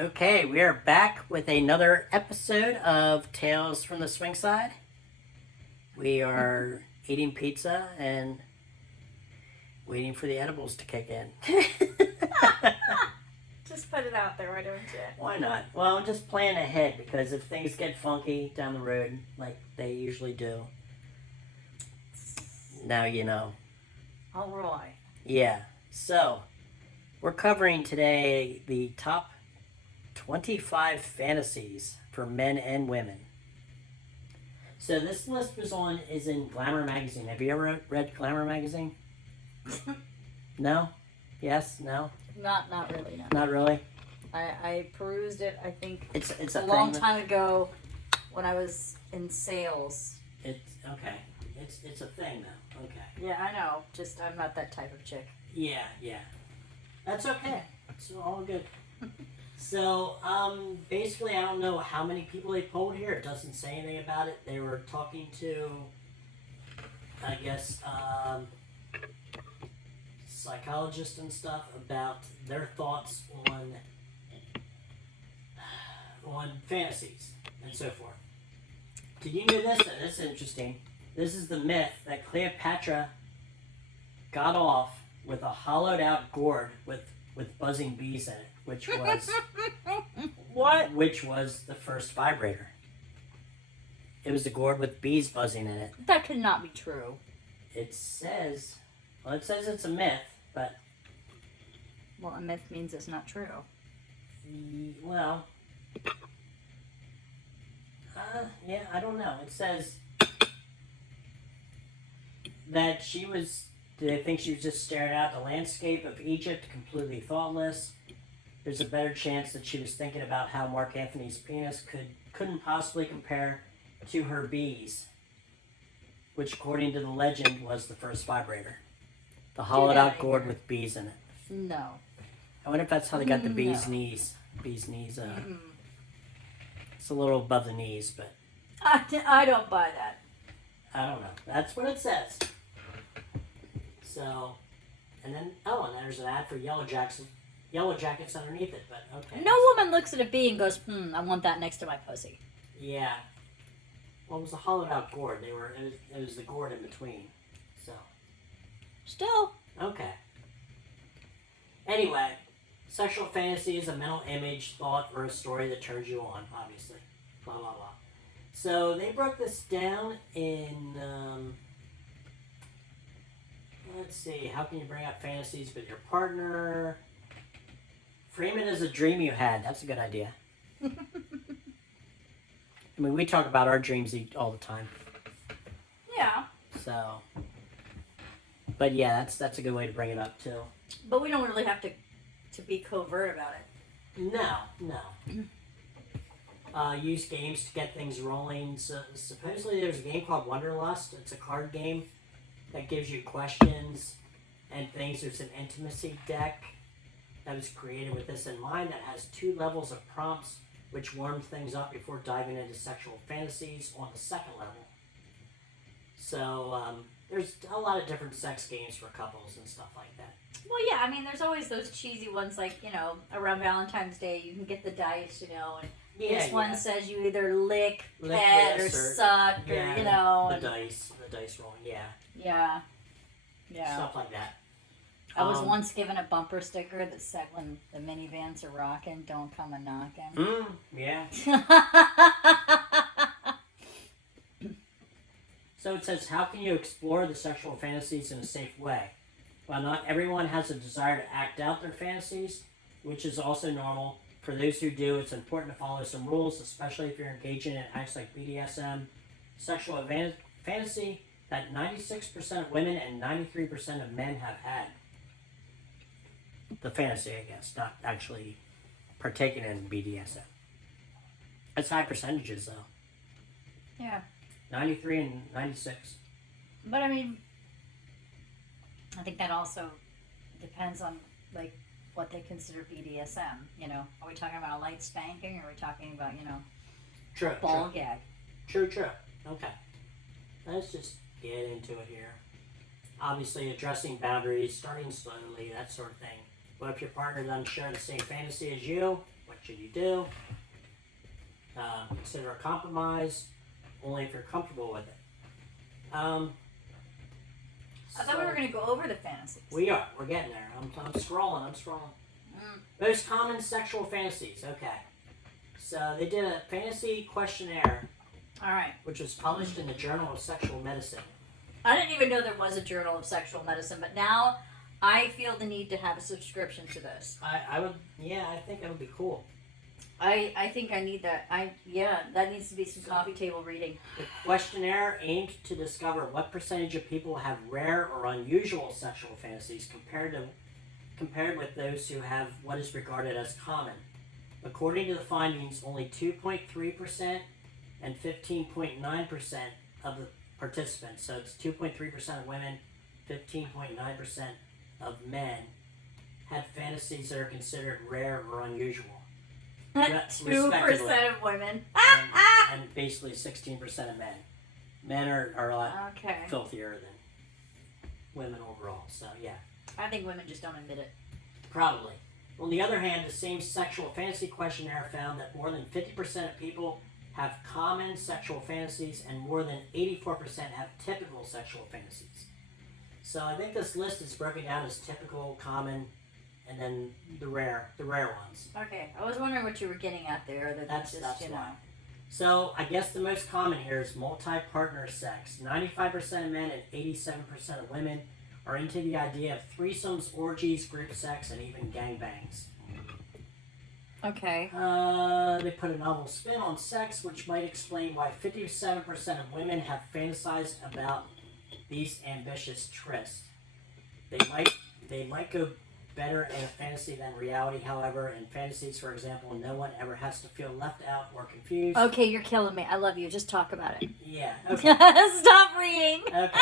Okay, we are back with another episode of Tales from the Swing Side. We are eating pizza and waiting for the edibles to kick in. Just put it out there, why don't you? Why not? Well, I'm just planning ahead because if things get funky down the road, like they usually do, now you know. All right. Yeah, so we're covering today the top 25 fantasies for men and women. So this list is in Glamour magazine. Have you ever read Glamour magazine? No? Yes? No? Not really, no. Not really? I perused it, I think, It's a long time ago when I was in sales. It's okay. It's a thing though. Okay. Yeah, I know. Just I'm not that type of chick. Yeah. That's okay. It's all good. So, basically, I don't know how many people they polled here. It doesn't say anything about it. They were talking to, I guess, psychologists and stuff about their thoughts on fantasies and so forth. Did you know this? This is interesting. This is the myth that Cleopatra got off with a hollowed out gourd with buzzing bees in it, which was What? Which was the first vibrator. It was a gourd with bees buzzing in it. That could not be true. It says it's a myth, but Well, a myth means it's not true. well, yeah, I don't know. It says that they think she was just staring out the landscape of Egypt, completely thoughtless. There's a better chance that she was thinking about how Mark Antony's penis couldn't possibly compare to her bees, which, according to the legend, was the first vibrator. The hollowed-out gourd with bees in it. No. I wonder if that's how they got the bees' knees. Bees' knees. It's a little above the knees, but I don't buy that. I don't know. That's what it says. So, and there's an ad for Yellow Jackets underneath it, but okay. No woman looks at a bee and goes, I want that next to my pussy. Yeah. Well, it was a hollowed out gourd. It was the gourd in between. So. Still. Okay. Anyway, sexual fantasy is a mental image, thought, or a story that turns you on, obviously. Blah, blah, blah. So they broke this down in, let's see, how can you bring up fantasies with your partner? Frame it as a dream you had. That's a good idea. I mean, we talk about our dreams all the time. Yeah. So, but yeah, that's a good way to bring it up too. But we don't really have to be covert about it. No. Use games to get things rolling. So, supposedly there's a game called Wonderlust. It's a card game that gives you questions and things. There's an intimacy deck that was created with this in mind that has 2 levels of prompts which warm things up before diving into sexual fantasies on the second level. So there's a lot of different sex games for couples and stuff like that. Well, yeah, I mean, there's always those cheesy ones like, around Valentine's Day, you can get the dice, and this one says you either lick, pet, or suck, or, The dice rolling, Yeah. Stuff like that. I was once given a bumper sticker that said, when the minivans are rocking, don't come a knocking. Yeah. So it says, how can you explore the sexual fantasies in a safe way? While not everyone has a desire to act out their fantasies, which is also normal, for those who do, it's important to follow some rules, especially if you're engaging in acts like BDSM, sexual fantasy that 96% of women and 93% of men have had. The fantasy, I guess, not actually partaking in BDSM. That's high percentages, though. Yeah. 93 and 96. But I mean, I think that also depends on what they consider BDSM. Are we talking about a light spanking, or are we talking about ball gag? True. Okay. Let's just get into it here. Obviously, addressing boundaries, starting slowly, that sort of thing. What if your partner doesn't share the same fantasy as you? What should you do? Consider a compromise only if you're comfortable with it. I thought we were going to go over the fantasies. We are. We're getting there. I'm scrolling. Most common sexual fantasies. Okay. So they did a fantasy questionnaire. All right. Which was published in the Journal of Sexual Medicine. I didn't even know there was a Journal of Sexual Medicine, but now I feel the need to have a subscription to this. I would. Yeah, I think that would be cool. I think I need that. That needs to be some coffee table reading. The questionnaire aimed to discover what percentage of people have rare or unusual sexual fantasies compared with those who have what is regarded as common. According to the findings, only 2.3% and 15.9% of the participants, so it's 2.3% of women, 15.9% of men, had fantasies that are considered rare or unusual. 2% of women. And basically 16% of men. Men are a lot filthier than women overall, so yeah. I think women just don't admit it. Probably. On the other hand, the same sexual fantasy questionnaire found that more than 50% of people have common sexual fantasies and more than 84% have typical sexual fantasies. So I think this list is broken down as typical, common, and then the rare ones. Okay, I was wondering what you were getting at there, other than That's you know. why. So I guess the most common here is multi-partner sex. 95% of men and 87% of women are into the idea of threesomes, orgies, group sex, and even gangbangs. Okay. They put a novel spin on sex, which might explain why 57% of women have fantasized about these ambitious trysts. They might go better in a fantasy than reality. However, in fantasies, for example, no one ever has to feel left out or confused. Okay, you're killing me. I love you. Just talk about it. Yeah. Okay. Stop reading. Okay.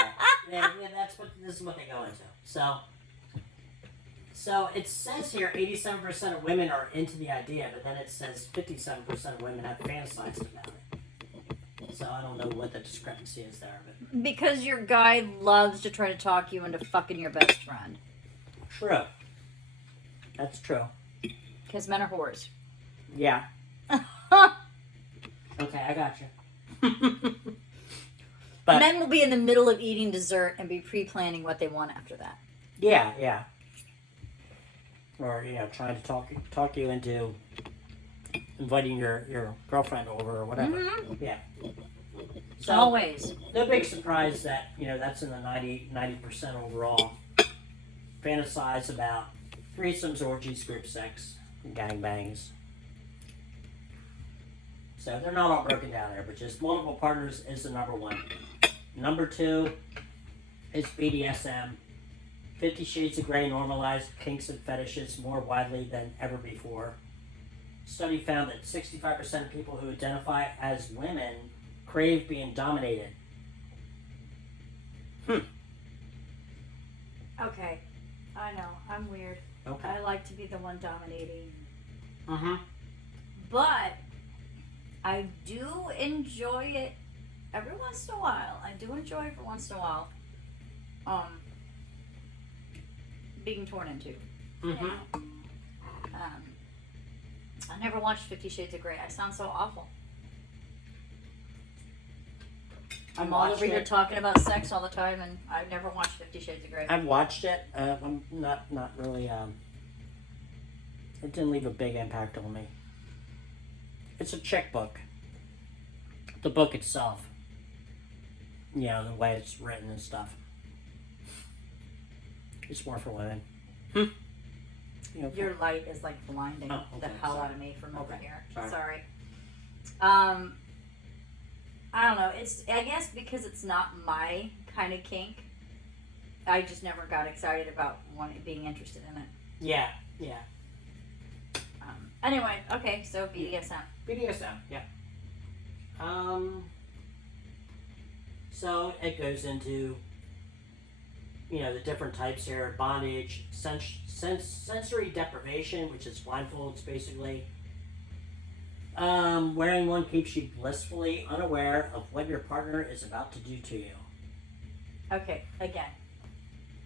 Yeah, this is what they go into. So it says here 87% of women are into the idea, but then it says 57% of women have fantasized about it. So I don't know what the discrepancy is there. But because your guy loves to try to talk you into fucking your best friend. True. That's true. Because men are whores. Yeah. Okay, I got you. But men will be in the middle of eating dessert and be pre-planning what they want after that. Yeah. Or, trying to talk you into inviting your girlfriend over or whatever. Mm-hmm. Yeah. So, always. No big surprise that, that's in the 90% overall. Fantasize about threesomes, orgies, group sex, and gangbangs. So they're not all broken down there, but just multiple partners is the number one. Number two is BDSM. 50 Shades of Grey normalized kinks and fetishes more widely than ever before. Study found that 65% of people who identify as women crave being dominated. Okay. I know. I'm weird. Okay. I like to be the one dominating. Mm-hmm. But I do enjoy it every once in a while. I do enjoy it every once in a while. Being torn into. Mm-hmm. I never watched 50 Shades of Grey. I sound so awful. I'm all over here talking about sex all the time, and I've never watched 50 Shades of Grey. I've watched it. I'm not really. It didn't leave a big impact on me. It's a chick book. The book itself. The way it's written and stuff. It's more for women. Your light is like blinding the hell out of me from over here. Sorry. I don't know. I guess because it's not my kind of kink, I just never got excited about being interested in it. Yeah. Anyway, okay, so BDSM. BDSM, yeah. So it goes into, the different types here: bondage, sensory deprivation, which is blindfolds, basically. Wearing one keeps you blissfully unaware of what your partner is about to do to you. Okay, again,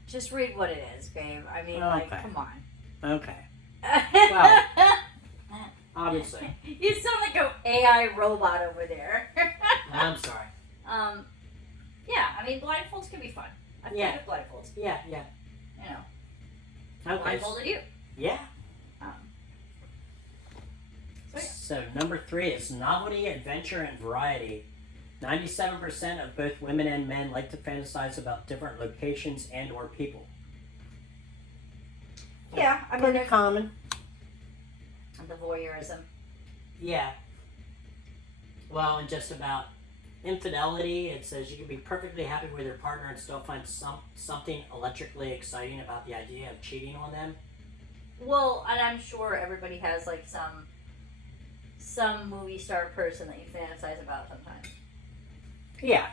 just read what it is, babe. I mean, come on. Okay. Well, obviously. You sound like an AI robot over there. I'm sorry. Yeah, I mean, blindfolds can be fun. I've played with blindfolds. Yeah. You know, Okay. blindfolded you. Yeah. Um, So number 3 is novelty, adventure, and variety. 97% of both women and men like to fantasize about different locations and or people. Yeah, I mean, Pretty there's common. the voyeurism. Yeah. Well, and just about infidelity, it says you can be perfectly happy with your partner and still find something electrically exciting about the idea of cheating on them. Well, and I'm sure everybody has like some movie star person that you fantasize about sometimes. Yeah.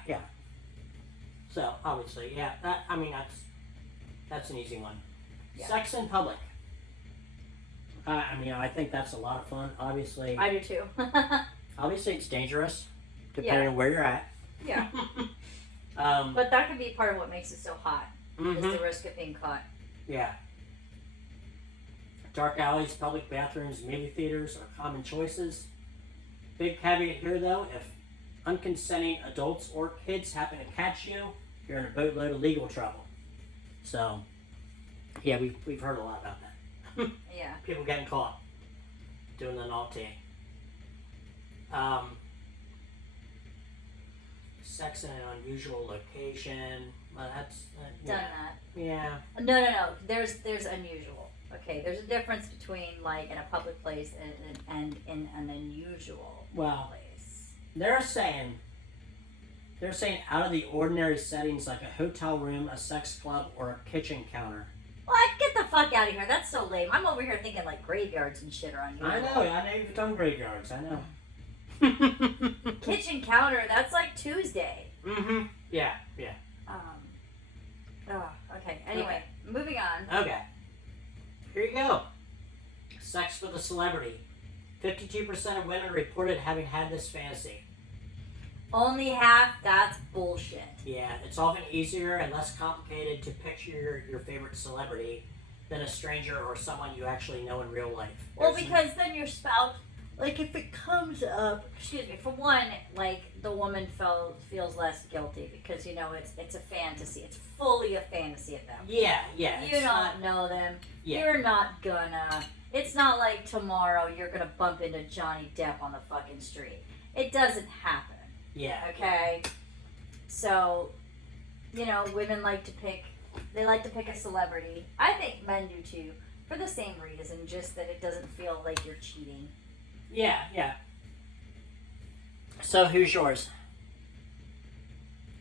So obviously, that's an easy one. Yeah. Sex in public. I think that's a lot of fun. Obviously, I do too. obviously it's dangerous, depending on where you're at. Yeah. Um, But that could be part of what makes it so hot. Is mhm. the risk of being caught. Yeah. Dark alleys, public bathrooms, movie theaters are common choices. Big caveat here, though: if unconsenting adults or kids happen to catch you, you're in a boatload of legal trouble. So, yeah, we've heard a lot about that. Yeah. People getting caught doing the naughty. Sex in an unusual location. Well, that's Done yeah. that. Yeah. No. There's unusual. Okay, there's a difference between like in a public place and in an unusual Well, place. they're saying out of the ordinary settings like a hotel room, a sex club, or a kitchen counter. What? Get the fuck out of here. That's so lame. I'm over here thinking like graveyards and shit are unusual. I know you've done graveyards, I know. Kitchen counter, that's like Tuesday. Mm-hmm. Yeah. Okay. Anyway, moving on. Okay. Here you go. Sex with a celebrity. 52% of women reported having had this fantasy. Only half, that's bullshit. Yeah, it's often easier and less complicated to picture your favorite celebrity than a stranger or someone you actually know in real life. Well, because then your spouse, like if it comes up, for one, like the woman feels less guilty because you know it's a fantasy. It's fully a fantasy at them. Yeah. You don't know them. Yeah. You're not gonna. It's not like tomorrow you're gonna bump into Johnny Depp on the fucking street. It doesn't happen. Yeah. Okay. So, you know, women like to pick. They like to pick a celebrity. I think men do too, for the same reason, just that it doesn't feel like you're cheating. Yeah. So who's yours?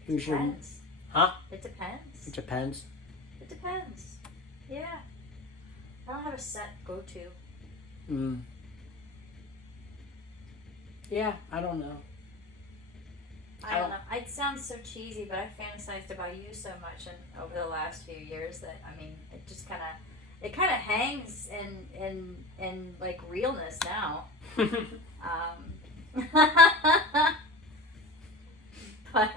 Who's your? Depends. Huh? It depends. It depends. It depends. Yeah. I don't have a set go-to. Yeah, I don't know. I don't know. It sounds so cheesy, but I fantasized about you so much over the last few years that I mean, it just kind of hangs in like realness now. But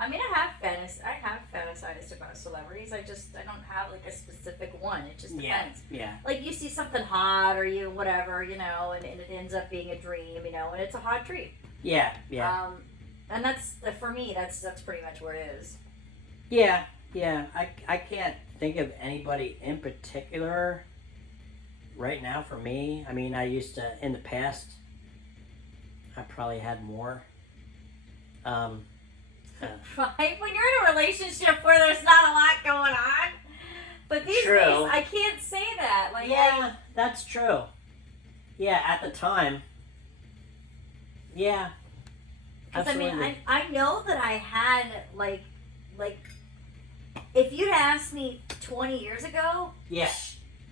I mean, I have fantasized about celebrities. I don't have like a specific one. It just depends. Yeah. Like you see something hot or you whatever, you know, and it ends up being a dream, you know, and it's a hot dream. Yeah. And that's for me. That's pretty much what it is. Yeah. I can't think of anybody in particular right now for me. I mean, I used to in the past. I probably had more. Right? When you're in a relationship where there's not a lot going on. But these True. days, I can't say that. Like, Yeah, that's true. Yeah, at the time. Yeah. because I Absolutely. mean, I know that I had like, if you'd asked me 20 years ago, Yeah.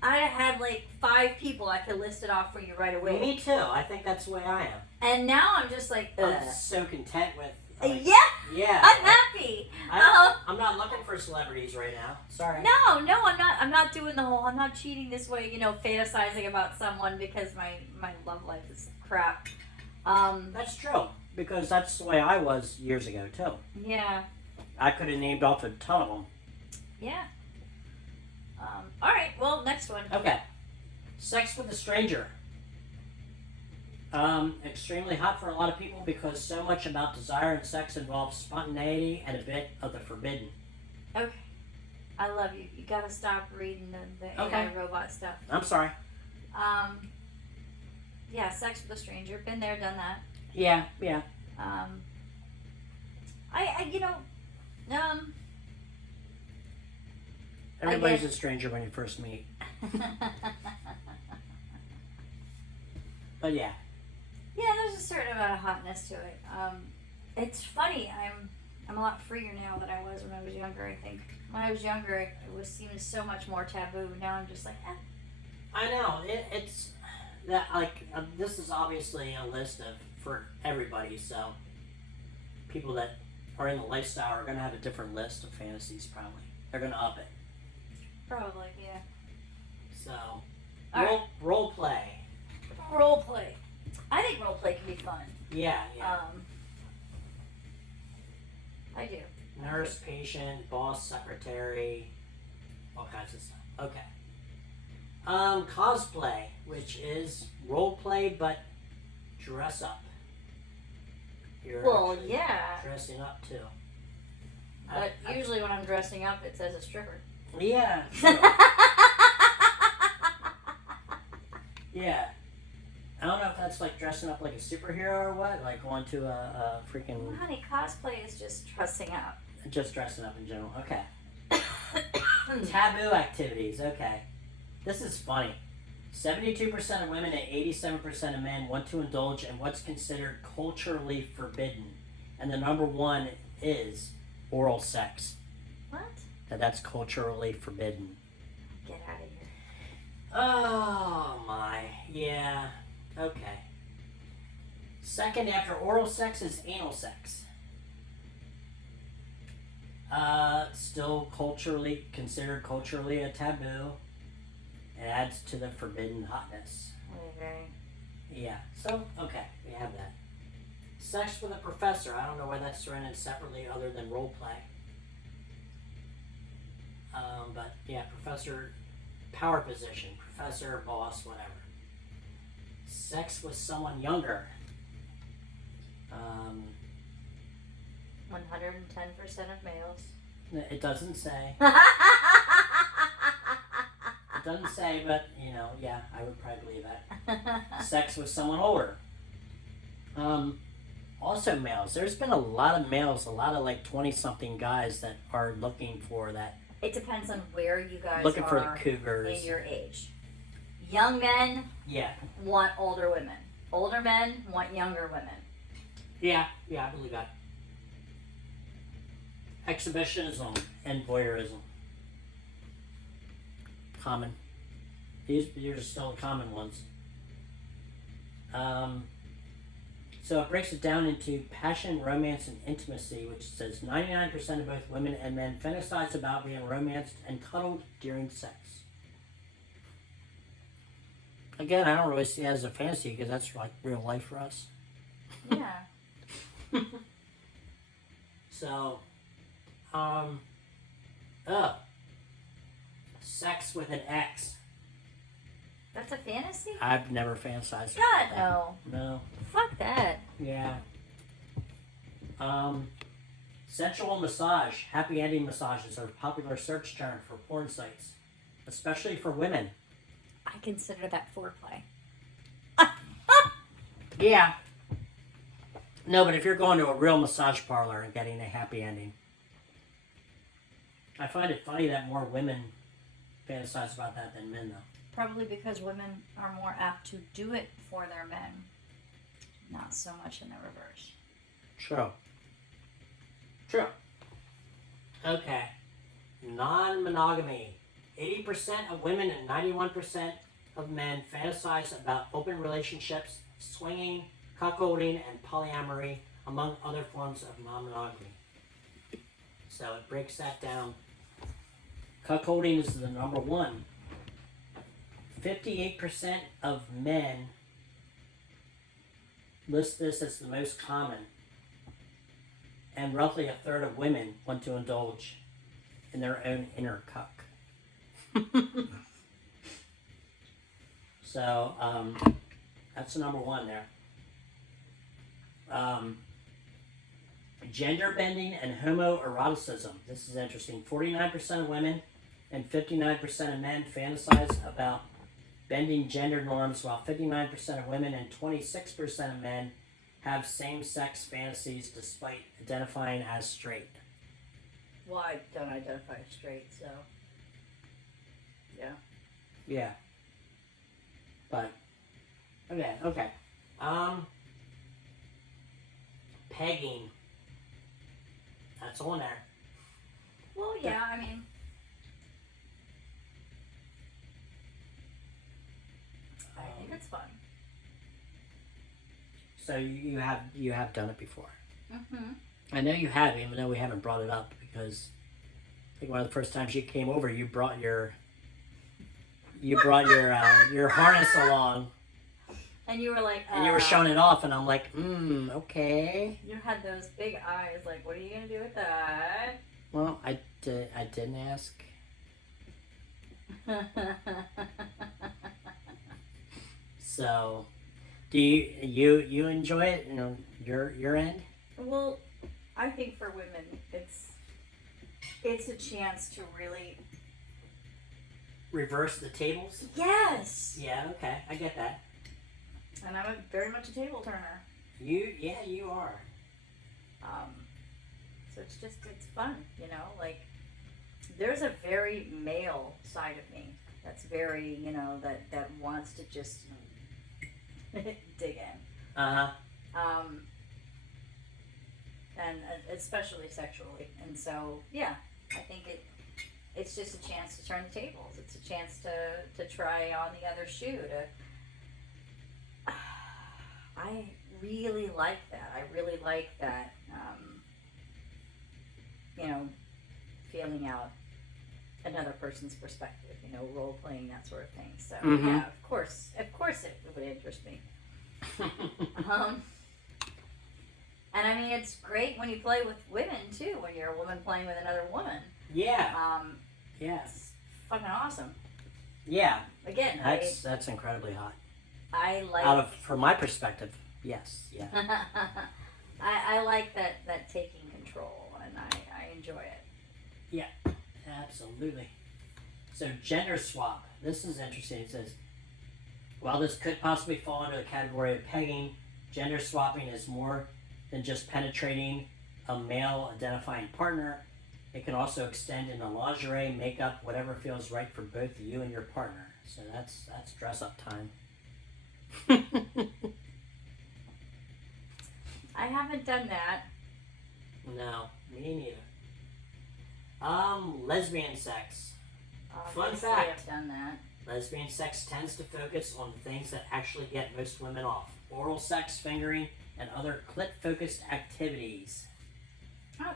I'd have had like 5 people I could list it off for you right away. Me too. I think that's the way I am. And now I'm just like, I'm so content with. yeah, Yeah. I'm happy. I'm not looking for celebrities right now. Sorry. No, I'm not. I'm not doing the whole. I'm not cheating this way. You know, fantasizing about someone because my love life is crap. That's true. Because that's the way I was years ago too. Yeah. I could have named off a ton of them. Yeah. All right. Well, next one. Okay. Sex with a stranger. Extremely hot for a lot of people because so much about desire and sex involves spontaneity and a bit of the forbidden. Okay. I love you. You gotta stop reading the AI robot stuff. I'm sorry. Yeah, sex with a stranger. Been there, done that. Yeah. Everybody's a stranger when you first meet. But yeah. Yeah, there's a certain amount of hotness to it. It's funny. I'm a lot freer now than I was when I was younger. I think when I was younger, it was seen so much more taboo. Now I'm just like, eh. I know it's that this is obviously a list of for everybody. So people that are in the lifestyle are going to have a different list of fantasies. Probably they're going to up it. Probably, yeah. So Role play. Role play. I think role play can be fun. Yeah. I do. Nurse, patient, boss, secretary, all kinds of stuff. Okay. Cosplay, which is role play but dress up. You're dressing up too. But usually when I'm dressing up, it says a stripper. Yeah. Yeah. I don't know if that's like dressing up like a superhero or what, like going to a freaking... Well, honey, cosplay is just dressing up. Just dressing up in general, okay. Taboo activities, okay. This is funny. 72% of women and 87% of men want to indulge in what's considered culturally forbidden. And the number one is oral sex. What? That's culturally forbidden. Get out of here. Oh my, yeah. Okay. Second after oral sex is anal sex. Still considered culturally a taboo. It adds to the forbidden hotness. Okay. Yeah, so, okay, we have that. Sex with a professor. I don't know why that's rented separately other than role play. But yeah, professor, power position, professor, boss, whatever. Sex with someone younger. 110% of males. It doesn't say. It doesn't say, but, yeah, I would probably believe that. Sex with someone older. Also males. There's been a lot of males, a lot of like 20-something guys that are looking for that. It depends on where you guys looking are for the cougars. in your age. Young men want older women. Older men want younger women. Yeah, I believe that. Exhibitionism and voyeurism. Common. These are still the common ones. So it breaks it down into passion, romance, and intimacy, which says 99% of both women and men fantasize about being romanced and cuddled during sex. Again, I don't really see it as a fantasy because that's like real life for us. Yeah. So, sex with an ex. That's a fantasy? I've never fantasized. God, no. No. Fuck that. Yeah. Sensual massage, happy ending massages are a popular search term for porn sites, especially for women. I consider that foreplay. Yeah. No, but if you're going to a real massage parlor and getting a happy ending, I find it funny that more women fantasize about that than men, though. Probably because women are more apt to do it for their men, not so much in the reverse. True. Okay. Non-monogamy. 80% of women and 91% of men fantasize about open relationships, swinging, cuckolding, and polyamory, among other forms of non-monogamy. So it breaks that down. Cuckolding is the number one. 58% of men list this as the most common, and roughly a third of women want to indulge in their own inner cuck. So that's the number one there. Gender bending and homoeroticism. This is interesting. 49% of women and 59% of men fantasize about bending gender norms, while 59% of women and 26% of men have same-sex fantasies despite identifying as straight. Well, I don't identify as straight, so yeah. Yeah. But okay. Pegging. That's on there. Well, yeah. I mean, I think it's fun. So you have done it before. Mm-hmm. I know you have, even though we haven't brought it up, because I think one of the first times you came over, you brought your harness along, And you were like, and you were showing it off, and I'm like, okay. You had those big eyes, like, what are you gonna do with that? Well, I didn't ask. So, do you enjoy it? You know, your end? Well, I think for women, it's a chance to really. Reverse the tables? Yes. Yeah, okay, I get that. And I'm very much a table turner. You are. So it's fun, you know. Like, there's a very male side of me that's very, you know, that wants to just dig in. And especially sexually. And so, yeah, I think it's just a chance to turn the tables. It's a chance to try on the other shoe. I really like that. I really like that, you know, feeling out another person's perspective, you know, role playing, that sort of thing. So, yeah, of course it would interest me. And I mean, it's great when you play with women too, when you're a woman playing with another woman. Yeah. Yeah. It's fucking awesome. Yeah. Again, that's incredibly hot. I like. From my perspective, yes. Yeah. I like that taking control, and I enjoy it. Yeah, absolutely. So gender swap. This is interesting. It says, while this could possibly fall under the category of pegging, gender swapping is more than just penetrating a male identifying partner. It can also extend into lingerie, makeup, whatever feels right for both you and your partner. So that's dress up time. I haven't done that. No, me neither. Lesbian sex. Fun Obviously fact. I've done that. Lesbian sex tends to focus on the things that actually get most women off. Oral sex, fingering, and other clit-focused activities. Okay.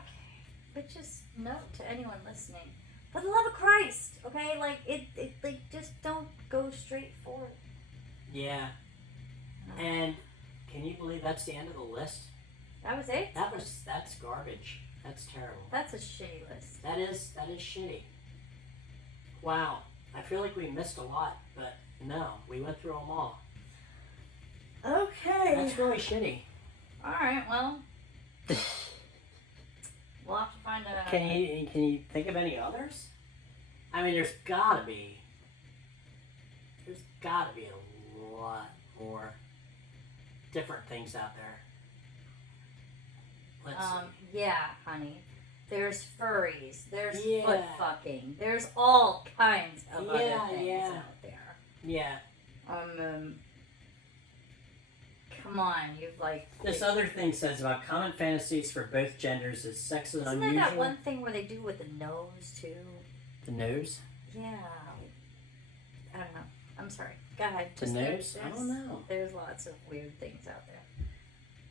But just note to anyone listening, for the love of Christ, okay? Like, it like, just don't go straight for it. Yeah. And can you believe that's the end of the list? That was it? That's garbage. That's terrible. That's a shitty list. That is shitty. Wow. I feel like we missed a lot, but no, we went through them all. Okay. That's really shitty. Alright, well. We'll have to find a... Can you think of any others? I mean, there's gotta be a lot more different things out there. Let's see. Yeah, honey. There's furries. There's Yeah. foot fucking. There's all kinds of other things yeah. out there. Yeah. Come on, you've like... This other thing says about common fantasies for both genders is sex is Isn't unusual. there that one thing where they do with the nose, too? The nose? Yeah. I don't know. I'm sorry. Go ahead. The nose? I don't know. There's lots of weird things out there.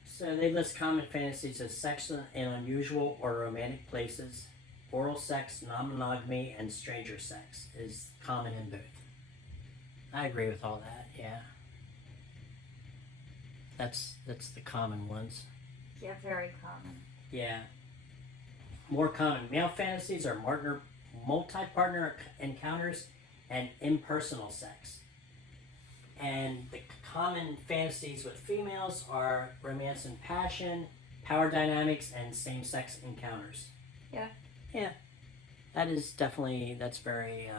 So they list common fantasies as sex in unusual or romantic places, oral sex, non-monogamy, and stranger sex is common in both. I agree with all that, yeah. That's the common ones. Yeah, very common. Yeah. More common male fantasies are multi-partner encounters and impersonal sex. And the common fantasies with females are romance and passion, power dynamics, and same-sex encounters. Yeah. Yeah. That's very,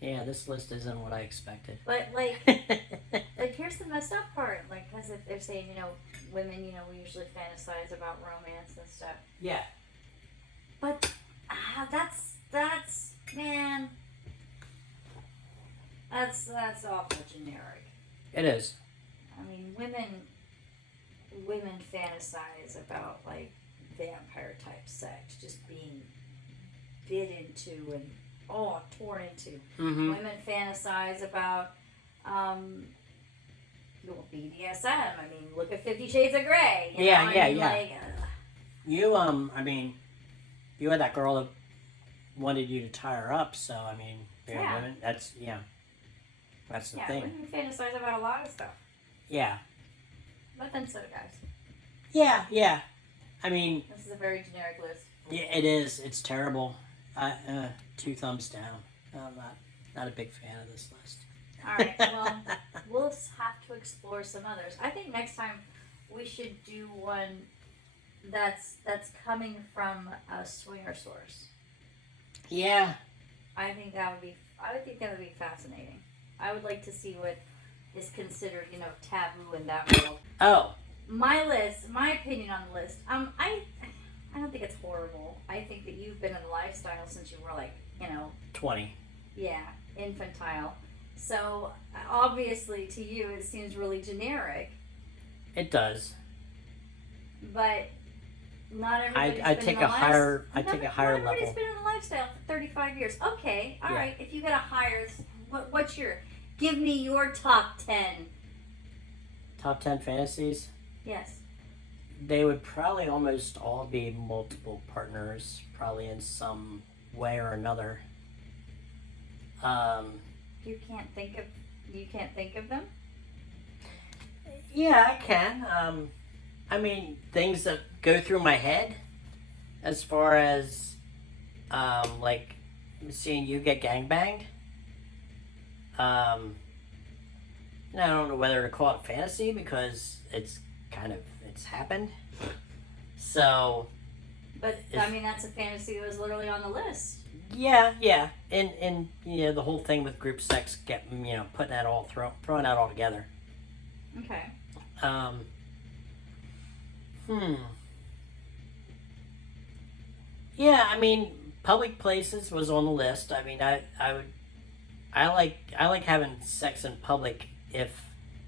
yeah, this list isn't what I expected. But like here's the messed up part. Like, because if they're saying, women, we usually fantasize about romance and stuff. Yeah. But that's man, that's awful generic. It is. I mean, women fantasize about like vampire type sex, just being bit into and torn into. Mm-hmm. Women fantasize about BDSM. I mean, look at 50 Shades of Grey. Yeah. Like, You had that girl that wanted you to tie her up, so I mean, Yeah. women, that's the thing. Women fantasize about a lot of stuff. Yeah. But then so do guys. Yeah. I mean, This is a very generic list. yeah, it is. It's terrible. 2 thumbs down. I'm not a big fan of this list. All right, well, we'll have to explore some others. I think next time we should do one that's coming from a swinger source. Yeah. I would think that would be fascinating. I would like to see what is considered, taboo in that world. Oh. My opinion on the list. I don't think it's horrible. I think that you've been in the lifestyle since you were 20. Yeah, infantile. So obviously to you it seems really generic. It does. But not everybody's I been take in the a higher not level. everybody's been in the lifestyle for 35 years. Okay, all right. If you got a higher, what's give me your top 10. Top 10 fantasies? Yes. They would probably almost all be multiple partners, probably in some way or another. You can't think of them? Yeah, I can. I mean, things that go through my head as far as, like, seeing you get gangbanged. I don't know whether to call it fantasy because it's happened. So. But, I mean, that's a fantasy that was literally on the list. Yeah. And the whole thing with group sex, putting that all, throwing that all together. Okay. Yeah, I mean, public places was on the list. I mean, I like having sex in public if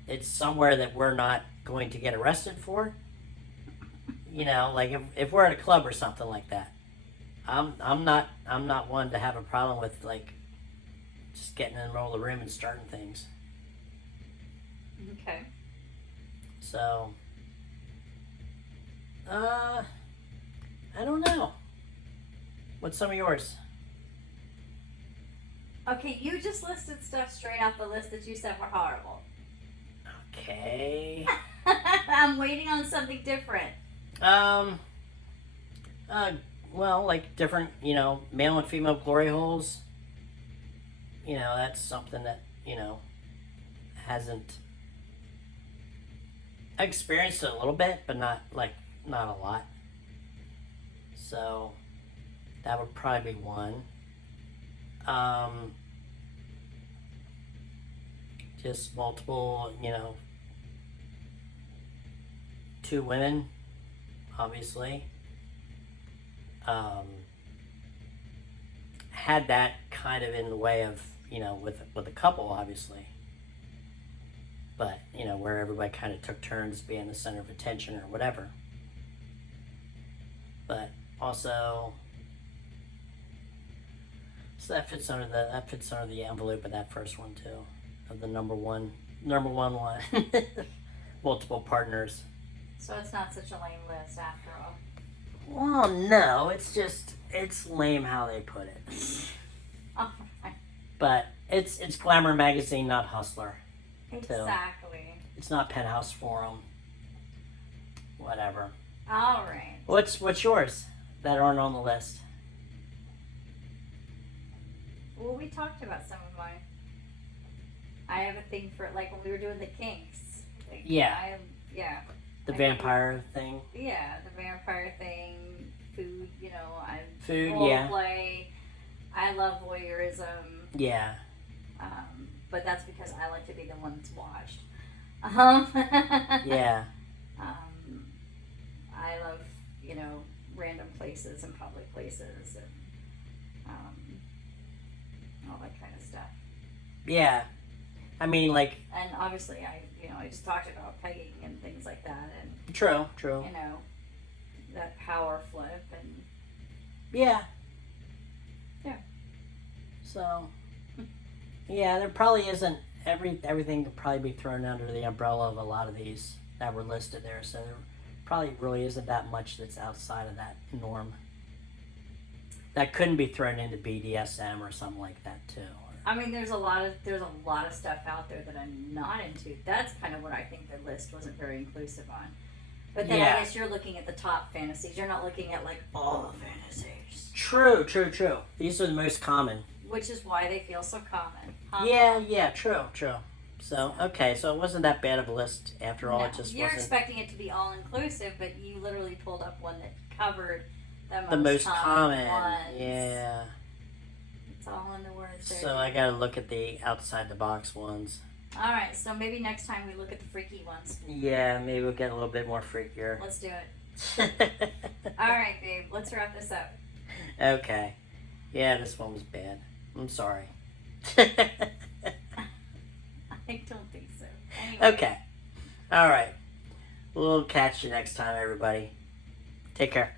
it's somewhere that we're not going to get arrested for. Like if we're at a club or something like that. I'm not one to have a problem with like just getting in the middle of the room and starting things. Okay. So I don't know. What's some of yours? Okay, you just listed stuff straight off the list that you said were horrible. Okay. I'm waiting on something different. Well, like different, male and female glory holes. That's something that, hasn't. I experienced it a little bit, but not a lot. So, that would probably be one. Just multiple, 2 women, obviously. Had that kind of in the way of, with a couple, obviously. But, where everybody kind of took turns being the center of attention or whatever. But also, so that fits under the envelope of that first one too, of the number one one. Multiple partners. So it's not such a lame list after all. Well, no, it's lame how they put it. Oh, But it's Glamour Magazine, not Hustler. exactly. It's not Penthouse Forum. Whatever. All right. What's yours that aren't on the list? Well, we talked about some of mine. I have a thing for like when we were doing the kinks. Like, Yeah. Yeah. The I vampire thing. Yeah, the vampire thing, food. You know, I Food, role yeah. play. I love voyeurism. Yeah. But that's because I like to be the one that's watched. Yeah. I love, random places and public places and all that kind of stuff. Yeah. I mean, like. And obviously, I just talked about pegging and things like that, and True. that power flip and Yeah. Yeah. So. Yeah, there probably isn't everything could probably be thrown under the umbrella of a lot of these that were listed there. So there probably really isn't that much that's outside of that norm. That couldn't be thrown into BDSM or something like that too. I mean, there's a lot of stuff out there that I'm not into. That's kind of what I think the list wasn't very inclusive on. But then Yeah. I guess you're looking at the top fantasies. You're not looking at like all the fantasies. True. These are the most common. Which is why they feel so common. Huh? Yeah, true. So, okay, so it wasn't that bad of a list after all. No, It just you're wasn't expecting it to be all inclusive, but you literally pulled up one that covered the most common. ones. Yeah. It's all in the words there. So I gotta look at the outside the box ones. All right, so maybe next time we look at the freaky ones. Yeah, maybe we'll get a little bit more freakier. Let's do it. All right, babe. Let's wrap this up. Okay. Yeah, this one was bad. I'm sorry. I don't think so. Anyway. Okay. All right. We'll catch you next time, everybody. Take care.